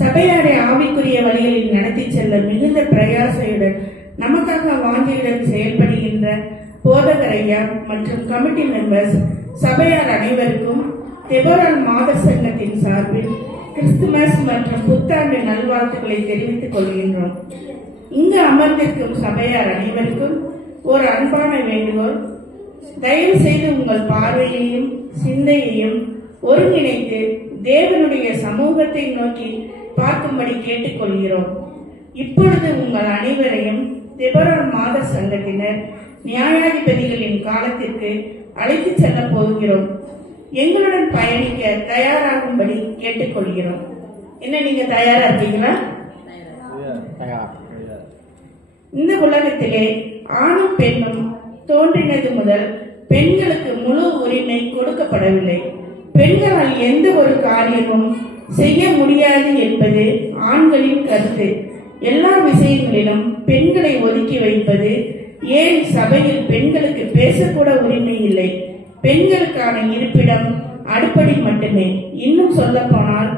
சபையாரை ஆவிக்குரிய வழிகளில் நடத்தி செல்ல மிகுந்த பிரயாசையுடன் நமக்காக வாஞ்சியுடன் செயல்படுகின்ற போதகரையா மற்றும் கமிட்டி மெம்பர்ஸ் சபையார் அனைவருக்கும் தெபோரால் மாதர் சங்கத்தின் சார்பில் கிறிஸ்துமஸ் மற்றும் புத்தாண்டு நல்வாழ்த்துக்களை தெரிவித்துக் கொள்கின்றோம். இங்கு அமர்ந்திருக்கும் சபையார் அனைவருக்கும் ஒரு அன்பான வேண்டுகோள். தயவு செய்து உங்கள் பார்வையையும் சிந்தையையும் ஒருங்கிணைத்து தேவனுடைய சமூகத்தை நோக்கி பார்க்கும்படி கேட்டுக்கொள்கிறோம். இப்பொழுது உங்கள் அனைவரையும் தெபோரால் மாதர் சங்கத்தினர் நியாயாதிபதிகளின் காலத்திற்கு அழைத்து செல்ல போகிறோம். எங்களுடன் பயணிக்க தயாராகும்படி கேட்டுக்கொள்கிறோம். என்ன, நீங்க தயாரா இருக்கீங்களா? இந்த உலகத்திலே ஆணும் பெண்ணும் தோன்றினது முதல் பெண்களுக்கு முழு உரிமை கொடுக்கப்படவில்லை. பெண்களால் எந்த ஒரு காரியமும் செய்ய முடியாது என்பது ஆண்களின் கருத்து. எல்லா விஷயங்களிலும் பெண்களை ஒதுக்கி வைப்பது ஏன் சபையில் பெண்களுக்கு பேசக்கூட உரிமை இல்லை? பெண்களுக்கான இருப்பிடம் அடுப்படி மட்டுமே. இன்னும் சொல்ல போனால்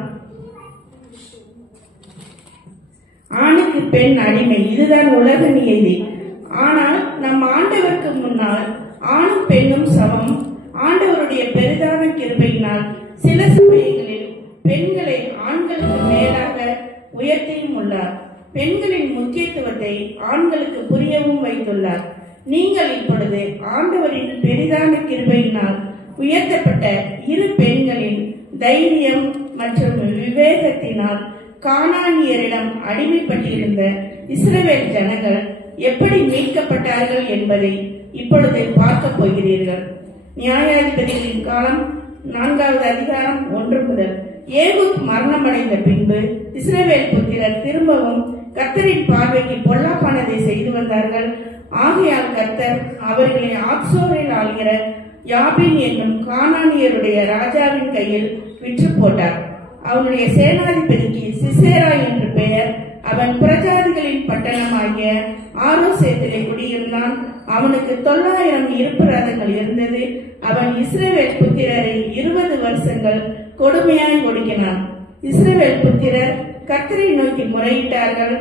ஆணுக்கு பெண் அடிமை. இதுதான் உலக நியதி. ஆனால் நம் ஆண்டவருக்கு முன்னால் ஆணும் பெண்ணும் சமம். ஆண்டவருடைய பெரிதான கிருபையினால் சில சமயங்களில் பெண்களை ஆண்களுக்கு மேலாக உயர்த்தியும் உள்ளார். பெண்களின் முக்கியத்துவத்தை ஆண்களுக்கு புரியவும் வைத்துள்ளார். நீங்கள் இப்பொழுது ஆண்டவரின் பெரிதான கிருபையினால் உயர்த்தப்பட்ட இரு பெண்களின் தைரியம் மற்றும் விவேகத்தினால் கானானியரிடம் அடிமைப்பட்டிருந்த இஸ்ரவேல் ஜனங்கள் எப்படி மீட்கப்பட்டார்கள் என்பதை இப்பொழுது பார்க்க போகிறீர்கள். நியாயாதிபதிகளின் காலம் 4வது அதிகாரம் 1 முதல். ஏகூத் மரணமடைந்த பின்பு இஸ்ரவேல் புத்திரர் திரும்பவும் கர்த்தரின் பார்வைக்கு பொல்லாப்பானதை செய்து வந்தார்கள். ஆகையால் கர்த்தர் அவர்களை ஆத்சோரில் ஆள்கிற யாபின் என்னும் கானானியருடைய ராஜாவின் கையில் விற்று போட்டார். அவனுடைய சேனாதிபதிக்கு சிசேரா என்று பெயர். அவன் புறஜாதிகளின் பட்டணமாகிய ஆரோசேத்திலே குடியிருந்தான். அவனுக்கு 900 இருப்பு ரதங்கள் இருந்தது. அவன் இஸ்ரவேல் புத்திரரை 20 வருஷங்கள் கொடுமையாய் ஒடுக்கினான். இஸ்ரவேல் புத்திரர் கர்த்தரை நோக்கி முறையிட்டார்கள்.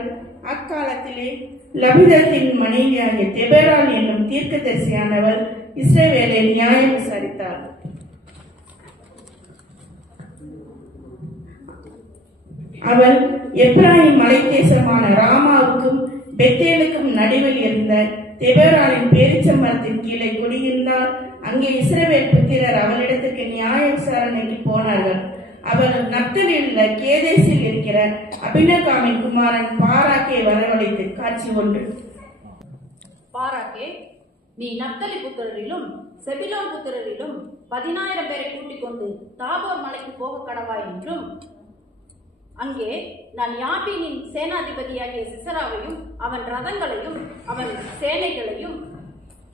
அக்காலத்திலே லபிதத்தின் மனைவியாகிய தெபோராள் என்னும் தீர்க்கதரிசியானவள் இஸ்ரவேலை நியாயம் விசாரித்தார். அவள் எப்ராயிம் மலை தேசமான ராமாவுக்கும் பெத்தேலுக்கும் நடுவில் இருந்த தெபோராளின் பேரிச்ச மரத்தின் கீழே குடியிருந்தாள். அங்கே இஸ்ரவேல் புத்திரர் அவளிடத்துக்கு நியாய விசாரணைக்கு போனார்கள். அவள் நப்தலில் உள்ள கேதேசில் இருக்கிற அபினகாமின் குமாரன் பாராக்கை வரவழைத்து காட்சி ஒன்று. பாராக்கே, நீ நப்தலி புத்திரரிலும் செபிலோன் புத்திரரிலும் 10,000 பேரை கூட்டிக் கொண்டு தாபோர் மலைக்கு போக கடவாய் என்றும், அங்கே நான் யாபீனின் சேனாதிபதியாகிய சிசராவையும் அவன் ரதங்களையும் அவன் சேனைகளையும்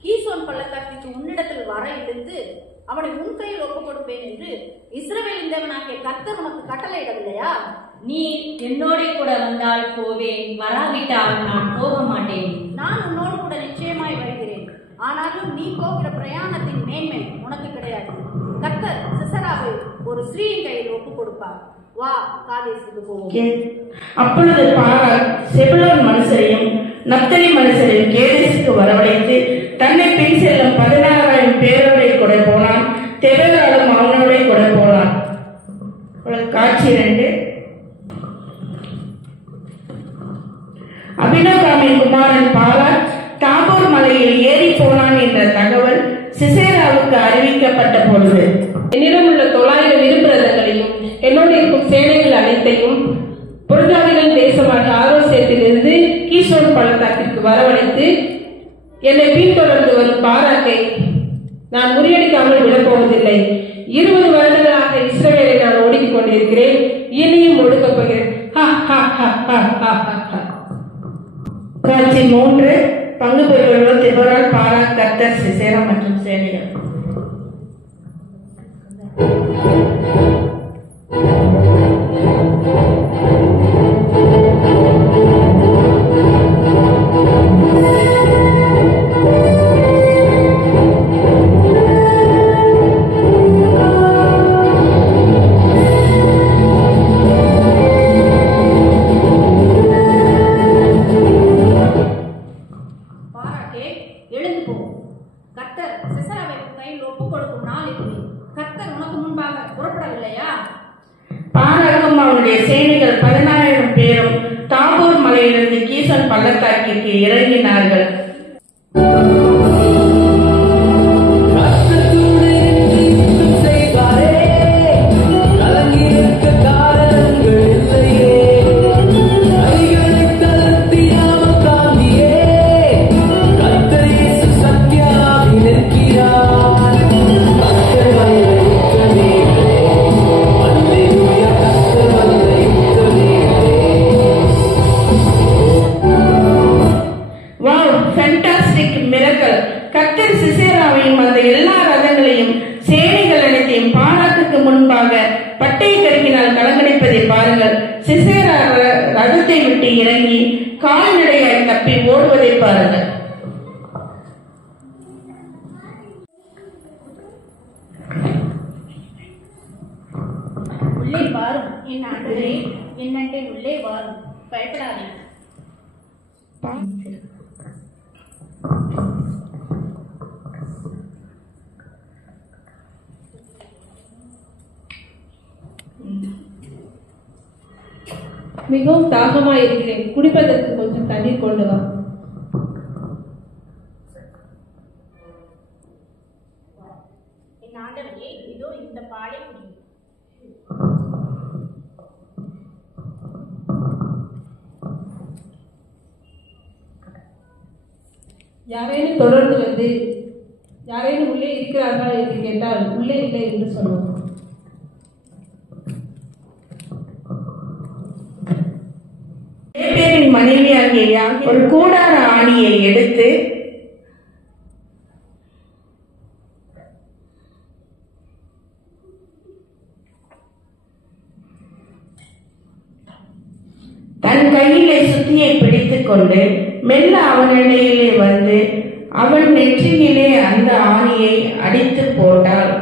கீசோன் பள்ளத்தாக்கிற்கு உன்னிடத்தில் வர இழுத்து அவனை உன் கையில் ஒப்புக் கொடுப்பேன் என்று இஸ்ரவேலின் தேவனாகிய கர்த்தர் உனக்கு கட்டளையிடவில்லையா? நீ என்னோட கூட வந்தால் போவேன், வராவிட்டால் நான் போக மாட்டேன். நான் உன்னோடு கூட நிச்சயமாய் வருகிறேன். ஆனாலும் நீ போகிற பிரயாணத்தின் மேன்மை உனக்கு கிடையாது. கர்த்தர் சிசராவை ஒரு ஸ்ரீயின் கையில் ஒப்புக் கொடுப்பார். வா, காதேசுக்கு போவோம். அப்பொழுது பாராக் செபுலோன் மனுஷரையும் நப்தலி மனுஷரையும் கேதேசுக்கு வரவழைத்து தன்னை பின் செல்லும் 16,000 பேரோட கூட போனான். தெபோராளும் அவனோட கூட போனான். காட்சி 2. அபினகாமின் குமாரன் பாராக் தாபோர் மலையில் ஏறி போனான் என்ற தகவல் சிசேராவுக்கு அறிவிக்கப்பட்ட பொழுது, என்னிடம் உள்ள 900 இருப்பு ரதங்களையும் என்னோடு இருக்கும் சேனைகள் அனைத்தையும் புறஜாதிகள் தேசமாக ஆரோசேத்திலிருந்து கீசோன் பள்ளத்தாக்கிற்கு வரவழைத்து என்னை பின்தொடர்ந்து வரும் பாராக்கை நான் முறியடிக்காமல் விடப்போவதில்லை. 20 வருடங்களாக இஸ்ரவேலை நான் ஒடுக்கிக் கொண்டிருக்கிறேன், இனியும் ஒடுக்கப் போகிறேன். காட்சி 3 பங்கு பெறுபவர்கள் தெபோராள், பாராக், கர்த்தர், சிசேரா மற்றும் சேனைகள். பாராக்கும் அவனுடைய சேனைகள் 10,000 பேரும் தாபோர் மலையிலிருந்து கீசோன் பள்ளத்தாக்கிற்கு இறங்கினார்கள். கர்த்தர் சிசேராவையும் அந்த எல்லா ரதங்களையும் சேனைகள் அனைத்தையும் பாராக்குக்கு முன்பாக பட்டை கருக்கினால் கலங்கடிப்பதை பாருங்கள். சிசேரா ரதத்தை விட்டு இறங்கி கால்நடையாய் தப்பி ஓடுவதை பாருங்கள். உள்ளே வாரும் என் ஆண்டவரே, என்னண்டே உள்ளே வாரும், பயப்படாதே. மிகவும் தாகமாய் இருக்கிறேன், குடிப்பதற்கு கொஞ்சம் தண்ணீர் கொண்டு வா. என் ஆண்டவரே, இதோ இந்த பாலை குடி. யாரேனும் தொடர்ந்து வந்து யாரேனும் உள்ளே இருக்கிறார்களா என்று கேட்டால் உள்ளே இல்லை என்று சொல்லுவோம். மனைவியாகிய ஒரு கூடார ஆணியை எடுத்து தன் கையிலே சுத்தியை பிடித்துக் கொண்டு மெல்ல அவனிடையிலே வந்து அவன் நெற்றியிலே அந்த ஆணியை அடித்து போட்டாள்.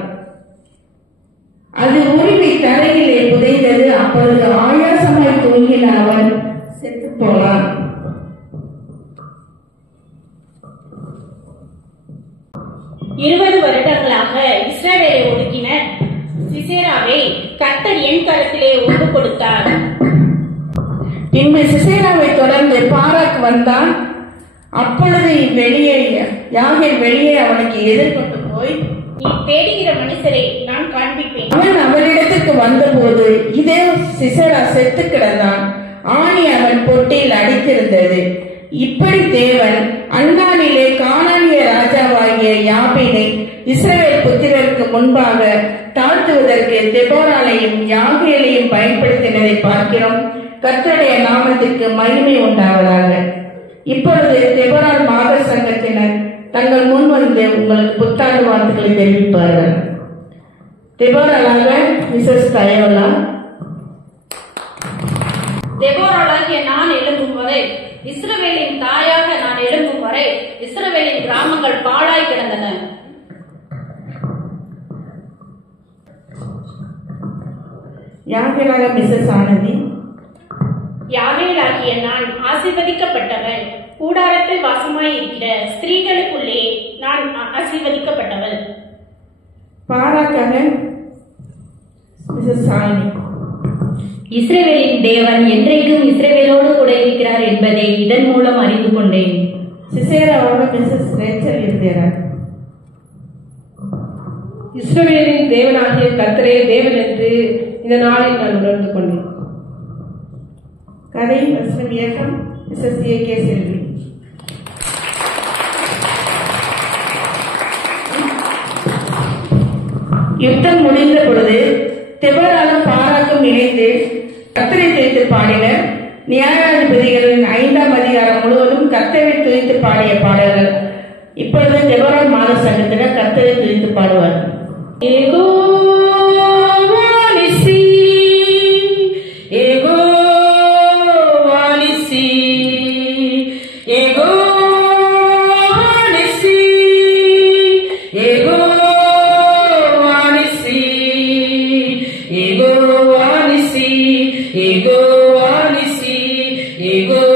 அது உருவி தரையிலே புதைந்தது. அப்பொழுது ஆயாசமாய் தூங்கின அவன் செத்து போனான். இருபது வருடங்களாக இஸ்ரவேலை ஒடுக்கின சிசேராவை கர்த்தர் என் கரத்திலே ஒப்பு கொடுத்தார். பின்பு சிசேராவை தொடர்ந்து பாராக் வந்தான். அப்பொழுது யாகேல் வெளியே அவனுக்கு எதிர்கொண்டு போய், நீ தேடுகிற மனுஷரை நான் காண்பிப்பேன். அவன் அவரிடத்துக்கு வந்தபோது இதே சிசேரா செத்து கிடந்தான். ஆணி அவன் பொட்டில் அடித்திருந்தது. இப்படி தேவன் அந்நாளிலே கானானிய ராஜாவாகிய யாபீனை இஸ்ரவேல் புத்திரருக்கு முன்பாக தாழ்த்துவதற்கு தெபோராளையும் யாகேலையும் பயன்படுத்தினதை பார்க்கிறோம். கர்த்தருடைய நாமத்திற்கு மகிமை உண்டாவதாக. இப்பொழுது தெபோராள் மாதர் சங்கத்தினர் தங்கள் முன் வந்து உங்களுக்கு புத்தாண்டு வாழ்த்துக்களை தெரிவிப்பார்கள். தெபோராளாக மிஸ்ஸஸ் தயவலா. தெபோராளாகிய நான் எழும்பும் வரை, இஸ்ரவேலின் தாயாக நான் எழும்பும் வரை இஸ்ரவேலின் கிராமங்கள் பாழாய் கிடந்தன. யாகேலாக மிஸ்ஸஸ் ஆனந்தி. யாகேலாகிய நான் ஆசீர்வதிக்கப்பட்டவள், கூடாரத்தில் வாசமாய் இருக்கிற ஸ்திரீகளுக்குள்ளே நான் ஆசீர்வதிக்கப்பட்டவள். பாராக்காக மிஸ்ஸஸ் சாலினி. இஸ்ரவேலின் தேவன் என்றைக்கும் இஸ்ரவேலோடு கூட இருக்கிறார் என்பதை இதன் மூலம் அறிந்து கொண்டேன். சிசேராவாக மிஸ்ஸஸ் ரேச்சல் இருந்தார். இஸ்ரவேலின் தேவனாகிய கர்த்தரே தேவன் என்று இந்த நாளில் நான் உணர்ந்து கொண்டேன். கதை வசனம் இயக்கம் மிஸ்ஸஸ் ஏ.கே. செல்வி. யுத்தம் முடிந்த பொழுது தெபோராளும் பாராக்கும் இணைந்து கர்த்தரை துதித்து பாடினர். நியாயாதிபதிகளின் 5ஆம் அதிகாரம் முழுவதும் கர்த்தரை துதித்து பாடிய பாடல்கள். இப்பொழுது தெபோரா மாத சங்கத்தினர் கர்த்தரை துதித்து பாடுவார். Ego